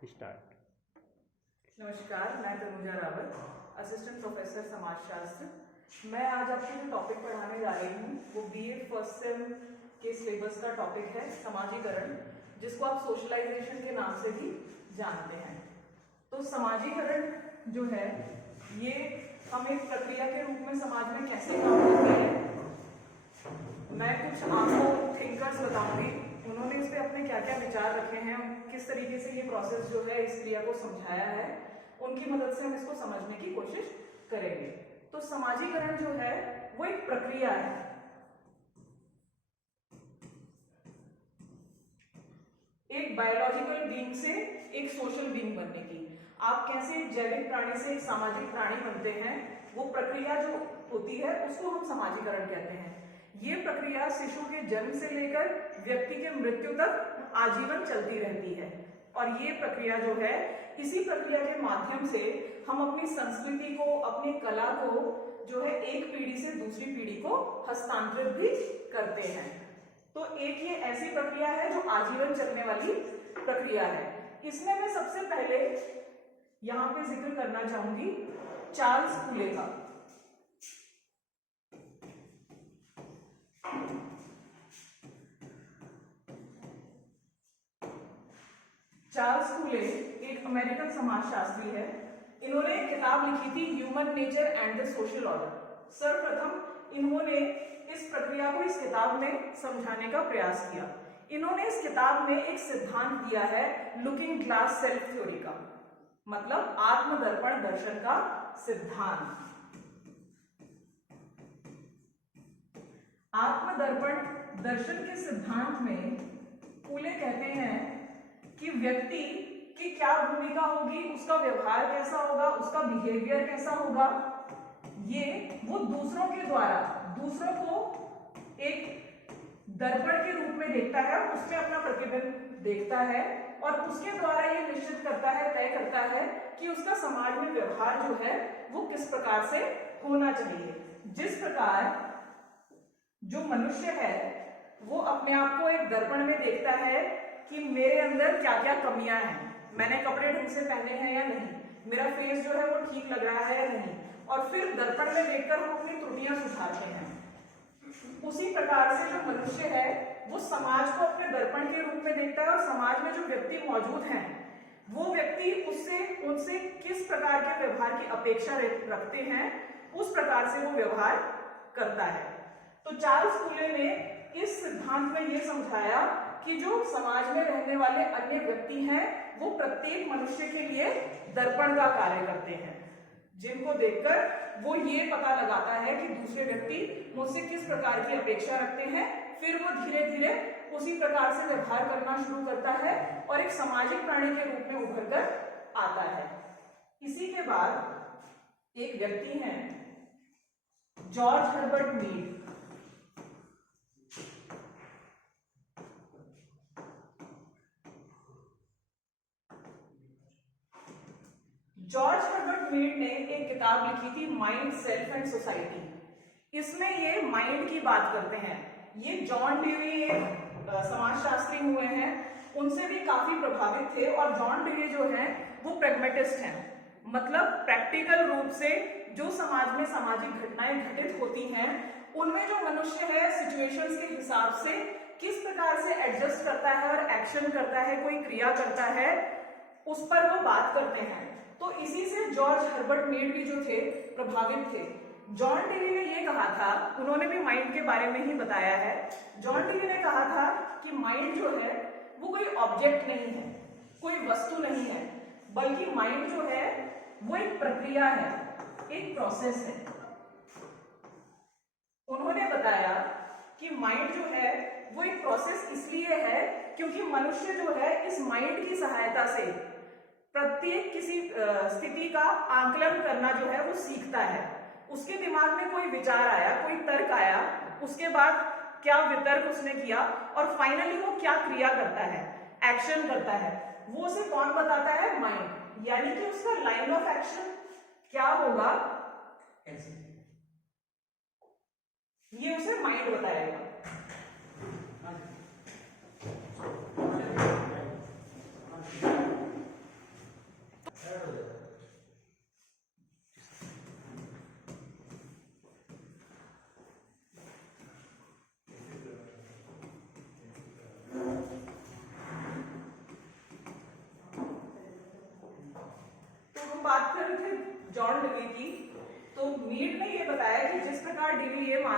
Start. नमस्कार, मैं Tanuja Rawat, assistant professor समाजशास्त्र। मैं आज आपको जो टॉपिक पढ़ाने जा रही हूँ वो बीए फर्स्ट सेम के सिलेबस का टॉपिक है समाजीकरण, जिसको आप सोशलाइजेशन के नाम से भी जानते हैं। तो समाजीकरण जो है ये हम एक प्रक्रिया के रूप में समाज में कैसे काम करते हैं, मैं कुछ आपको थिंकर्स बताऊंगी, उन्होंने इस पे अपने क्या क्या विचार रखे हैं, किस तरीके से ये प्रोसेस जो है इस क्रिया को समझाया है, उनकी मदद से हम इसको समझने की कोशिश करेंगे। तो समाजीकरण जो है वो एक प्रक्रिया है। एक बायोलॉजिकल बीइंग से एक सोशल बीइंग बनने की। आप कैसे जैविक प्राणी से एक सामाजिक प्राणी बनते हैं, वो प्रक्रिया जो होती है उसको हम समाजीकरण कहते हैं। ये प्रक्रिया शिशु के जन्म से लेकर व्यक्ति के मृत्यु तक आजीवन चलती रहती है। और ये प्रक्रिया जो है, इसी प्रक्रिया के माध्यम से हम अपनी संस्कृति को, अपनी कला को जो है एक पीढ़ी से दूसरी पीढ़ी को हस्तांतरित भी करते हैं। तो एक ये ऐसी प्रक्रिया है जो आजीवन चलने वाली प्रक्रिया है। इसमें मैं सबसे पहले यहां पे जिक्र करना चाहूंगी चार्ल्स फूले का। चार्ल्स फूले एक अमेरिकन समाजशास्त्री है। इन्होंने एक किताब लिखी थी human nature and the social order. सर्वप्रथम इन्होंने इस प्रक्रिया को इस किताब में समझाने का प्रयास किया। इन्होंने इस किताब में एक सिद्धांत दिया है लुकिंग ग्लास सेल्फ थ्योरी का, मतलब आत्मदर्पण दर्शन का सिद्धांत। आत्मदर्पण दर्शन के सिद्धांत में फूले कहते हैं कि व्यक्ति की क्या भूमिका होगी, उसका व्यवहार कैसा होगा, उसका बिहेवियर कैसा होगा, ये वो दूसरों के द्वारा दूसरों को एक दर्पण के रूप में देखता है, उसमें अपना प्रतिबिंब देखता है और उसके द्वारा ये निश्चित करता है, तय करता है कि उसका समाज में व्यवहार जो है वो किस प्रकार से होना चाहिए। जिस प्रकार जो मनुष्य है वो अपने आप को एक दर्पण में देखता है कि मेरे अंदर क्या क्या कमियां हैं, मैंने कपड़े ढंग से पहने हैं या नहीं, मेरा फेस जो है वो ठीक लग रहा है या नहीं, और फिर दर्पण में देखकर हम अपनी त्रुटियां सुधारते हैं। उसी प्रकार से जो मनुष्य है वो समाज को अपने दर्पण के रूप में देखता है और समाज में जो व्यक्ति मौजूद हैं वो व्यक्ति उनसे किस प्रकार के व्यवहार की अपेक्षा रखते हैं, उस प्रकार से वो व्यवहार करता है। तो चार्ल्स फूले ने इस सिद्धांत में यह समझाया कि जो समाज में रहने वाले अन्य व्यक्ति हैं वो प्रत्येक मनुष्य के लिए दर्पण का कार्य करते हैं, जिनको देखकर वो ये पता लगाता है कि दूसरे व्यक्ति मुझसे किस प्रकार की अपेक्षा रखते हैं, फिर वो धीरे धीरे उसी प्रकार से व्यवहार करना शुरू करता है और एक सामाजिक प्राणी के रूप में उभर कर आता है। इसी के बाद एक व्यक्ति हैं George Herbert Mead. George Herbert Mead ने एक किताब लिखी थी माइंड, सेल्फ एंड सोसाइटी। इसमें ये माइंड की बात करते हैं। ये जॉन डेवी एक समाजशास्त्री हुए हैं, उनसे भी काफी प्रभावित थे। और जॉन डेवी जो है वो प्रैग्मेटिस्ट हैं, मतलब प्रैक्टिकल रूप से जो समाज में सामाजिक घटनाएं घटित होती हैं उनमें जो मनुष्य है सिचुएशंस के हिसाब से किस प्रकार से एडजस्ट करता है और एक्शन करता है, कोई क्रिया करता है, उस पर वो बात करते हैं। तो इसी से जॉर्ज हर्बर्ट मीड भी जो थे प्रभावित थे। जॉन डेवी ने ये कहा था, उन्होंने भी माइंड के बारे में ही बताया है। जॉन डेवी ने कहा था कि माइंड जो है वो कोई ऑब्जेक्ट नहीं है, कोई वस्तु नहीं है, बल्कि माइंड जो है वो एक प्रक्रिया है, एक प्रोसेस है। उन्होंने बताया कि माइंड जो है वो एक प्रोसेस इसलिए है क्योंकि मनुष्य जो है इस माइंड की सहायता से प्रत्येक किसी स्थिति का आकलन करना जो है वो सीखता है। उसके दिमाग में कोई विचार आया, कोई तर्क आया, उसके बाद क्या वितर्क उसने किया और फाइनली वो क्या क्रिया करता है, एक्शन करता है, वो उसे कौन बताता है? माइंड। यानी कि उसका लाइन ऑफ एक्शन क्या होगा ये उसे माइंड बताएगा।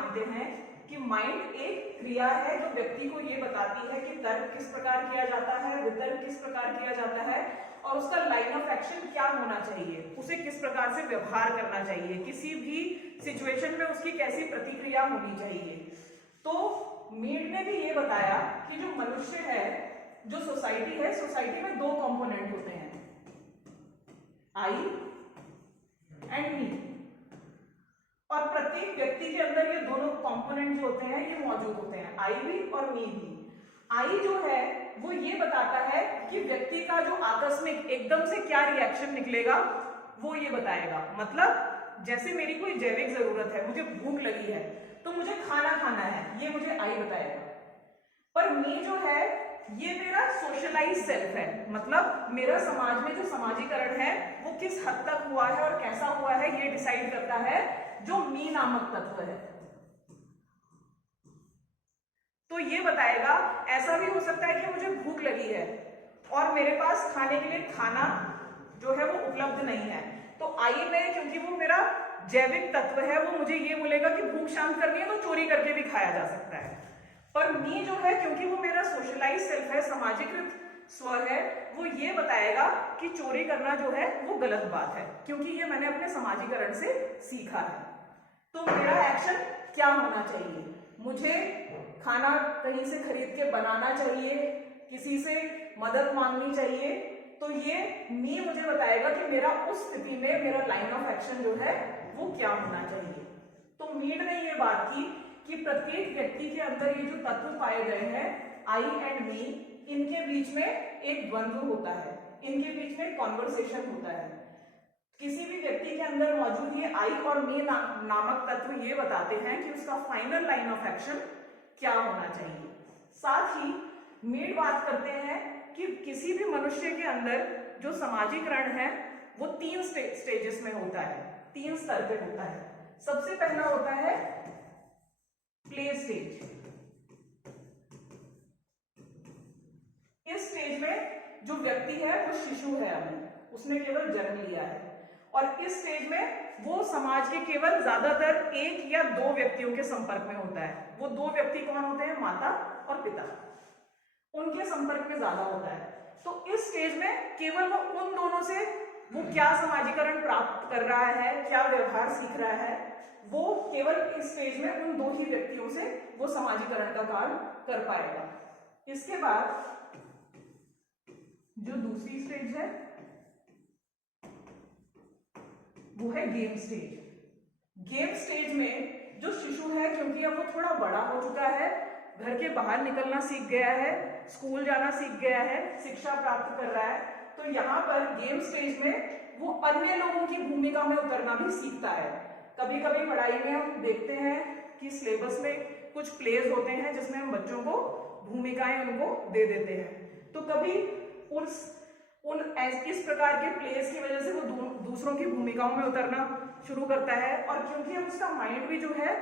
मानते हैं कि माइंड एक क्रिया है जो व्यक्ति को ये बताती है कि तर्क किस प्रकार किया जाता है, वितर्क किस प्रकार किया जाता है, और उसका लाइन ऑफ एक्शन क्या होना चाहिए, उसे किस प्रकार से व्यवहार करना चाहिए, किसी भी सिचुएशन में उसकी कैसी प्रतिक्रिया होनी चाहिए। तो मीड ने भी ये बताया कि जो मनुष्य है, जो सोसाइटी है, सोसाइटी में दो कंपोनेंट होते हैं, आई एंड मी, और प्रत्येक व्यक्ति के अंदर ये दोनों कंपोनेंट जो होते हैं ये मौजूद होते हैं, आई भी और मी भी। आई जो है वो ये बताता है कि व्यक्ति का जो आकस्मिक एकदम से क्या रिएक्शन निकलेगा वो ये बताएगा। मतलब जैसे मेरी कोई जैविक जरूरत है, मुझे भूख लगी है तो मुझे खाना खाना है, ये मुझे आई बताएगा। पर मी जो है ये मेरा सोशलाइज सेल्फ है, मतलब मेरा समाज में जो समाजीकरण है वो किस हद तक हुआ है और कैसा हुआ है ये डिसाइड करता है जो मी नामक तत्व है। तो ये बताएगा, ऐसा भी हो सकता है कि मुझे भूख लगी है और मेरे पास खाने के लिए खाना जो है वो उपलब्ध नहीं है, तो आई में क्योंकि वो मेरा जैविक तत्व है वो मुझे ये बोलेगा कि भूख शांत करनी है तो चोरी करके भी खाया जा सकता है। पर मी जो है क्योंकि वो मेरा सोशलाइज सेल्फ है, सामाजिकृत स्व है, वो ये बताएगा कि चोरी करना जो है वो गलत बात है, क्योंकि ये मैंने अपने समाजीकरण से सीखा है। तो मेरा एक्शन क्या होना चाहिए, मुझे खाना कहीं से खरीद के बनाना चाहिए, किसी से मदद मांगनी चाहिए, तो ये मी मुझे बताएगा कि मेरा उस स्थिति में मेरा लाइन ऑफ एक्शन जो है वो क्या होना चाहिए। तो मीड ने ये बात की कि प्रत्येक व्यक्ति के अंदर ये जो तत्व पाए गए हैं आई एंड मी, इनके बीच में एक द्वंद्व होता है, इनके बीच में कॉन्वर्सेशन होता है। किसी भी व्यक्ति के अंदर मौजूद ये आई और मी नामक तत्व ये बताते हैं कि उसका फाइनल लाइन ऑफ एक्शन क्या होना चाहिए। साथ ही मीड बात करते हैं कि किसी भी मनुष्य के अंदर जो समाजीकरण है वो तीन स्टेजेस में होता है, तीन स्तर पे होता है। सबसे पहला होता है प्ले स्टेज। इस स्टेज में जो व्यक्ति है वो शिशु है, अभी उसने केवल जन्म लिया है, और इस स्टेज में वो समाज के केवल ज्यादातर एक या दो व्यक्तियों के संपर्क में होता है। वो दो व्यक्ति कौन होते हैं, माता और पिता, उनके संपर्क में ज्यादा होता है। तो इस स्टेज में केवल वो उन दोनों से वो क्या समाजीकरण प्राप्त कर रहा है, क्या व्यवहार सीख रहा है, वो केवल इस स्टेज में उन दो ही व्यक्तियों से वो समाजीकरण का काम कर पाएगा। इसके बाद जो दूसरी स्टेज है वो है गेम स्टेज। गेम स्टेज में जो शिशु है, क्योंकि अब वो थोड़ा बड़ा हो चुका है, घर के बाहर निकलना सीख गया है, स्कूल जाना सीख गया है, शिक्षा प्राप्त कर रहा है, तो यहाँ पर गेम स्टेज में वो अन्य लोगों की भूमिका में उतरना भी सीखता है। कभी कभी पढ़ाई में हम देखते हैं कि सिलेबस में कुछ प्लेज होते हैं जिसमें हम बच्चों को भूमिकाएं उनको दे देते हैं, तो कभी इस प्रकार के प्लेस की वजह से वो दूसरों की भूमिकाओं में उतरना शुरू करता है, और क्योंकि अब उसका माइंड भी जो है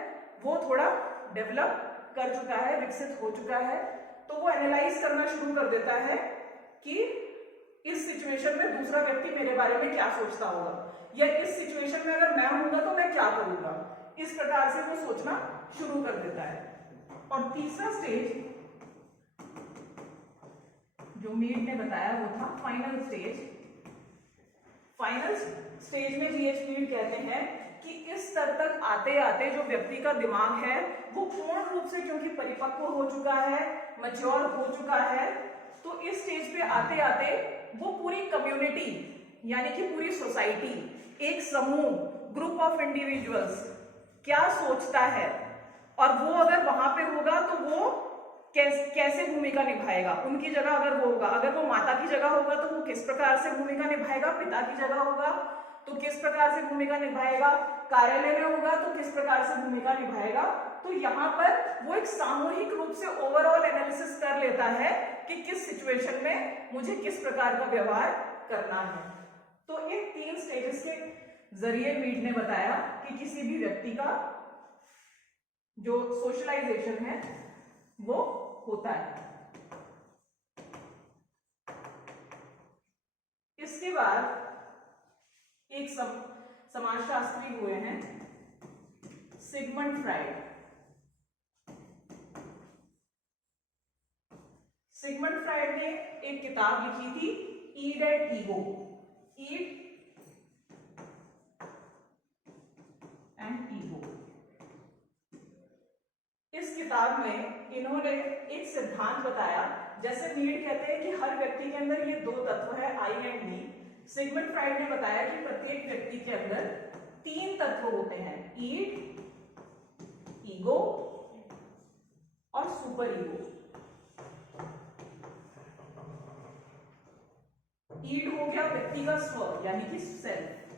वो थोड़ा डेवलप कर चुका है, विकसित हो चुका है, तो वो एनालाइज करना शुरू कर देता है कि इस सिचुएशन में दूसरा व्यक्ति मेरे बारे में क्या सोचता होगा, या इस सिचुएशन में अगर मैं होऊंगा तो मैं क्या करूंगा। इस प्रकार से वो सोचना शुरू कर देता है। और तीसरा स्टेज जो मीड ने बताया वो था फाइनल स्टेज। फाइनल स्टेज में जीएच मीड कहते हैं कि इस स्तर तक आते आते जो व्यक्ति का दिमाग है वो पूर्ण रूप से क्योंकि परिपक्व हो चुका है, मैच्योर हो चुका है, तो इस स्टेज पे आते आते वो पूरी कम्युनिटी यानी कि पूरी सोसाइटी, एक समूह, ग्रुप ऑफ इंडिविजुअल्स क्या सोचता है, और वो अगर वहां पे होगा तो वो कैसे भूमिका निभाएगा, उनकी जगह अगर वो होगा, अगर वो माता की जगह होगा तो वो किस प्रकार से भूमिका निभाएगा, पिता की जगह होगा तो किस प्रकार से भूमिका निभाएगा, कार्यालय में होगा तो किस प्रकार से भूमिका निभाएगा। तो यहाँ पर वो एक सामूहिक रूप से ओवरऑल एनालिसिस कर लेता है कि किस सिचुएशन में मुझे किस प्रकार का व्यवहार करना है। तो इन तीन स्टेजेस के जरिए मीड ने बताया कि किसी भी व्यक्ति का जो सोशलाइजेशन है वो होता है। इसके बाद एक समाजशास्त्री हुए हैं सिगमंड फ्राइड। सिगमंड फ्राइड ने एक किताब लिखी थी ईड एंड ईगो, ईड एंड ईगो। इस किताब में इन्होंने एक सिद्धांत बताया, जैसे मीड कहते हैं कि हर व्यक्ति के अंदर ये दो तत्व है आई एंड वी, सिगमंड फ्राइड ने बताया कि प्रत्येक व्यक्ति के अंदर तीन तत्व होते हैं, ईड, ईगो और सुपर ईगो। ईड हो गया व्यक्ति का स्व यानी कि सेल्फ,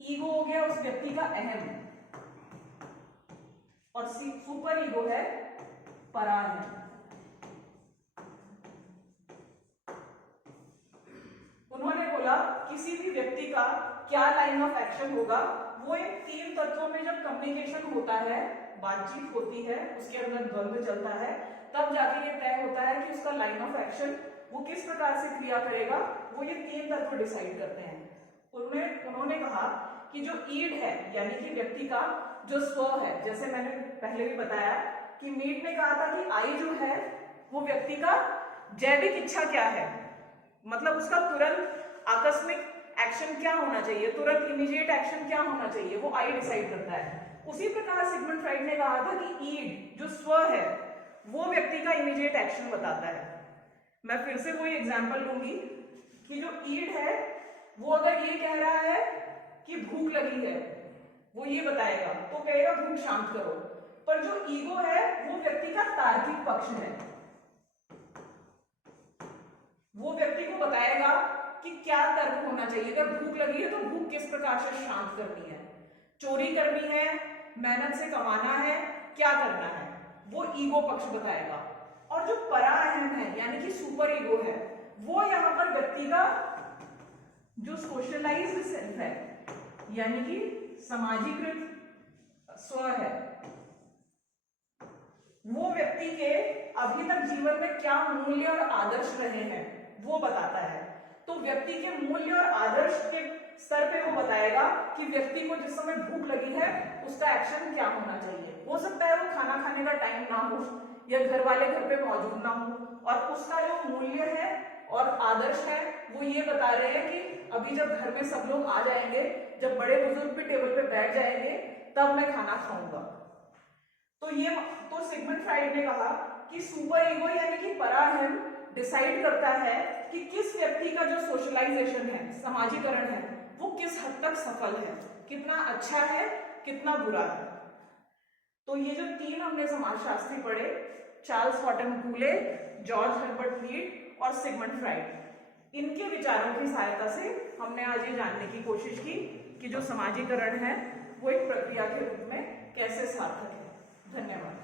ईगो हो गया उस व्यक्ति का अहम, और सुपर ईगो है पराय। उन्होंने बोला किसी भी व्यक्ति का क्या लाइन ऑफ एक्शन होगा, वो इन तीन तत्वों में जब कम्युनिकेशन होता है, बातचीत होती है, उसके अंदर द्वंद्व चलता है, तब जाके ये तय होता है कि उसका लाइन ऑफ एक्शन वो किस प्रकार से क्रिया करेगा, वो ये तीन तत्व डिसाइड करते हैं। उन्होंने कहा कि जो ईड है यानी कि व्यक्ति का जो स्व है, जैसे मैंने पहले भी बताया कि मीड ने कहा था कि आई जो है वो व्यक्ति का जैविक इच्छा क्या है, मतलब उसका तुरंत आकस्मिक एक्शन क्या होना चाहिए, तुरंत इमीडिएट एक्शन क्या होना चाहिए, वो आई डिसाइड करता है। उसी प्रकार सिगमंड फ्राइड ने कहा था कि ईड जो स्व है वो व्यक्ति का इमीडिएट एक्शन बताता है। मैं फिर से वही एग्जांपल लूंगी कि जो ईड है वो अगर ये कह रहा है कि भूख लगी है, वो ये बताएगा तो कहेगा भूख शांत करो, पर जो ईगो है वो व्यक्ति का तार्किक पक्ष है, वो व्यक्ति को बताएगा कि क्या तर्क होना चाहिए, अगर भूख लगी है तो भूख किस प्रकार से शांत करनी है, चोरी करनी है, मेहनत से कमाना है, क्या करना है, वो ईगो पक्ष बताएगा। और जो परा अहम है यानी कि सुपर ईगो है, वो यहां पर व्यक्ति का जो सोशलाइज्ड सेल्फ है यानी कि समाजीकृत स्व है, वो व्यक्ति के अभी तक जीवन में क्या मूल्य और आदर्श रहे हैं वो बताता है। तो व्यक्ति के मूल्य और आदर्श के स्तर पे वो बताएगा कि व्यक्ति को जिस समय भूख लगी है उसका एक्शन क्या होना चाहिए। हो सकता है वो खाना खाने का टाइम ना हो या घर वाले घर पे मौजूद ना हो, और उसका जो मूल्य है और आदर्श है वो ये बता रहे हैं कि अभी जब घर में सब लोग आ जाएंगे, जब बड़े बुजुर्ग भी टेबल पे बैठ जाएंगे तब मैं खाना खाऊंगा। तो सिगमंड फ्राइड ने कहा कि सुपर ईगो यानी कि पराअहम डिसाइड करता है कि किस व्यक्ति का जो सोशलाइजेशन है, समाजीकरण है, वो किस हद तक सफल है, कितना अच्छा है, कितना बुरा है। तो ये जो तीन हमने समाजशास्त्री पढ़े, Charles Horton कूले, George Herbert Mead और सिगमंड फ्राइड, इनके विचारों की सहायता से हमने आज ये जानने की कोशिश की कि जो समाजीकरण है वो एक प्रक्रिया के रूप में कैसे सार्थक है। धन्यवाद।